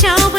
चाव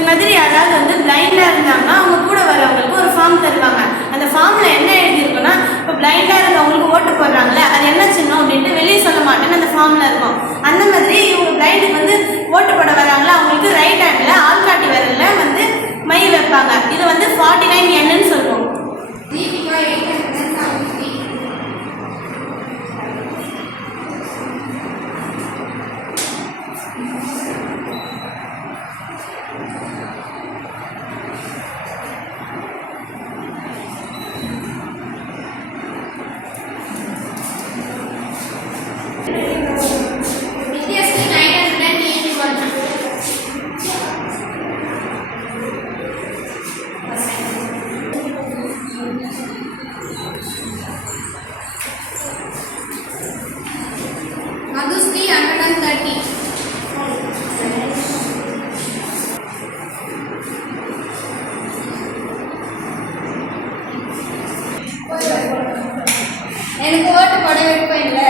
இந்த மாதிரி யாராவது வந்து பிளைண்டாக இருந்தாங்கன்னா அவங்க கூட வரவங்களுக்கு ஒரு ஃபார்ம் தருவாங்க. அந்த ஃபார்மில் என்ன எழுதியிருக்குன்னா, இப்போ பிளைண்டாக இருக்கவங்களுக்கு ஓட்டு போடுறாங்களே அது என்ன சின்னம் அப்படின்ட்டு வெளியே சொல்ல மாட்டேன்னு அந்த ஃபார்மில் இருக்கும். அந்த மாதிரி இவங்க பிளைண்டுக்கு வந்து ஓட்டு போட வராங்களா அவங்களுக்கு ரைட் ஹேண்டில் ஆள்காட்டி விரலில் வந்து மை வைப்பாங்க. இது வந்து 49Nன்னு சொல்லுவோம். எனக்கு ஓட்டு போட விருப்பம் இல்லை.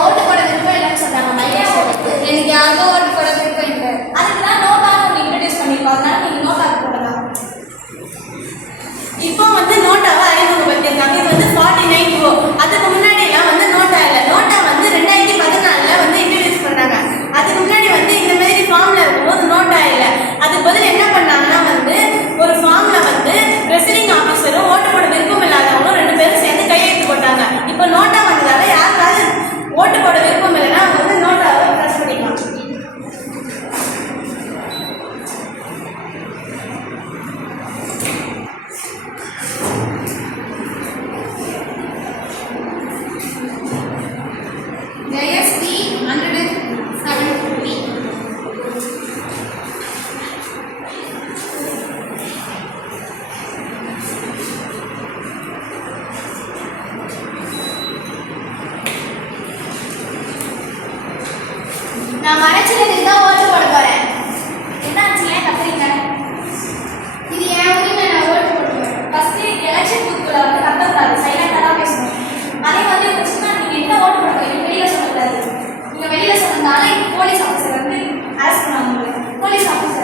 ஓட்டு போட விருப்பம் இல்லைன்னு சொன்னாங்க. எனக்கு யாருக்கும் ஓட்டு போட விருப்பம் இல்லை. அதுக்கு தான் நோட்டாக ஒன்று இன்ட்ரடியூஸ் பண்ணியிருப்பாங்க. நீங்கள் நோட்டாக போடலாம். இப்போ வந்து நோட்டாவை அறிமுகப்படுத்தியிருக்காங்க. இது வந்து 49O. அதுக்கு முன்னாடிலாம் வந்து நோட்டா இல்லை. நோட்டா வந்து 2014 வந்து இன்ட்ரடியூஸ் பண்ணாங்க. அதுக்கு முன்னாடி வந்து இந்த மாதிரி ஃபார்மில் இருக்கும்போது நோட்டா இல்லை. அதுக்கு பதில் என்ன பண்ணாங்கன்னா வந்து ஒரு ஃபார்மில் வந்து ப்ரெசிடிங் ஆஃபீஸரும் ஓட்டு போட விருப்பம் இல்லாதவங்களும் 2 பேரும் சேர்ந்து கையெழுத்து போட்டாங்க. இப்போ நோட்டா வந்ததால யாருக்காவது ஓட்டு போட விருப்பம் இல்லைன்னா அவங்க வந்து நோட்டாவை ப்ரெஸ் பண்ணிக்கலாம். JSP 170. நான் மறைச்சிட்டு தான் ஓட்டு போட போறேன். என்னாச்சு? ஏன் கத்துறீங்க? இது என் உரிமை. நான் ஓட்டு போடுவேன். ஃபர்ஸ்ட் எலெக்ஷன் பூத்துல வந்து கத்தக்கூடாது, சைலண்டா தான் பேசணும். அதே மாதிரி வச்சுன்னா நீங்க என்ன ஓட்டு போட போறீங்க வெளியில சொல்லக்கூடாது. நீங்க வெளியில சொன்னதால இப்போ போலீஸ் ஆஃபீஸர் வந்து அரெஸ்ட் பண்ணுவாங்க. போலீஸ் ஆஃபீஸர்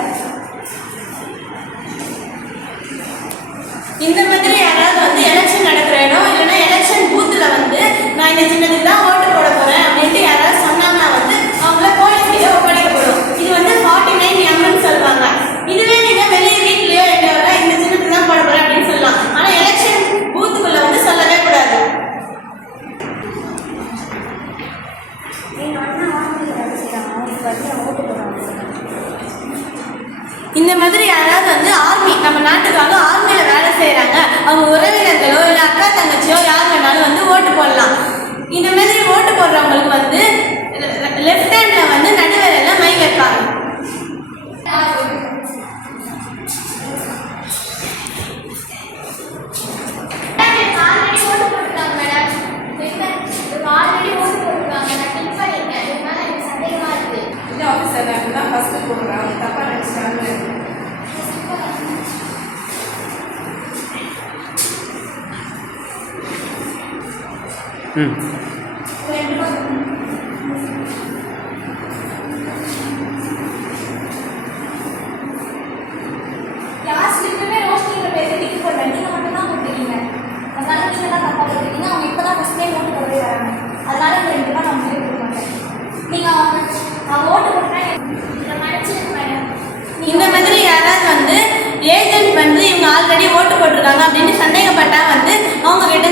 இந்த மாதிரி யாராவது வந்து எலெக்ஷன் நடக்கிற இடம் இல்லைன்னா எலெக்ஷன் பூத்தில் வந்து நான் இந்த சின்னத்துக்கு தான் ஓட்டு போட போகிறேன் அப்படின்ட்டு யாராவது சொன்னாங்கன்னா வந்து அவங்கள போலீஸ்கிட்ட ஒப்படைக்கப்படும். இது வந்து 49Mன்னு சொல்லுவாங்க. இதுவே நீங்கள் வெளியே வீட்லையோ எங்கேயோ இந்த சின்னத்துக்கு தான் போட போகிறேன் அப்படின்னு சொல்லலாம். ஆனால் எலெக்ஷன் பூத்துக்குள்ளே வந்து சொல்லவே கூடாது. இந்த மாதிரி யாராவது வந்து ஆர்மி நம்ம நாட்டுக்காக ஆர்மியில் வேலை செய்கிறாங்க, அவங்க உறவினர்களோ இல்லை அக்கா தங்கச்சியோ யார் வேணாலும் வந்து ஓட்டு போடலாம். இந்த மாதிரி ஓட்டு போடுறவங்களுக்கு வந்து லெஃப்ட் ஹேண்டில் வந்து நடுவரையில் மை வைப்பாங்க. ஆஃபீஸர் தான் ஃபஸ்ட்டு போடுறாங்க. தப்பாக நினச்சிட்டாங்க. லாஸ்ட்லயுமே ரோஷினியோட பேரை டிக் போட்டேன். நீங்க மட்டும் தான் போட்டுருக்கீங்க. அதனால நீங்க தான் தப்பா போட்டுருக்கீங்க. அவங்க இப்பதான் ஃபர்ஸ்ட் டைம் ஓட்டு போடவே வராங்க. அதனால இந்த 2 ரூபா நான் முடிவு கொடுக்க மாட்டேன். நீங்க அவங்க ஓட்டு போட்டா இதை மறைச்சிருக்க மேடம். இந்த மாதிரி யாராவது வந்து ஏஜென்ட் வந்து இவங்க ஆல்ரெடி ஓட்டு போட்டிருக்காங்க அப்படின்னு சந்தேகப்பட்டா வந்து அவங்க கிட்ட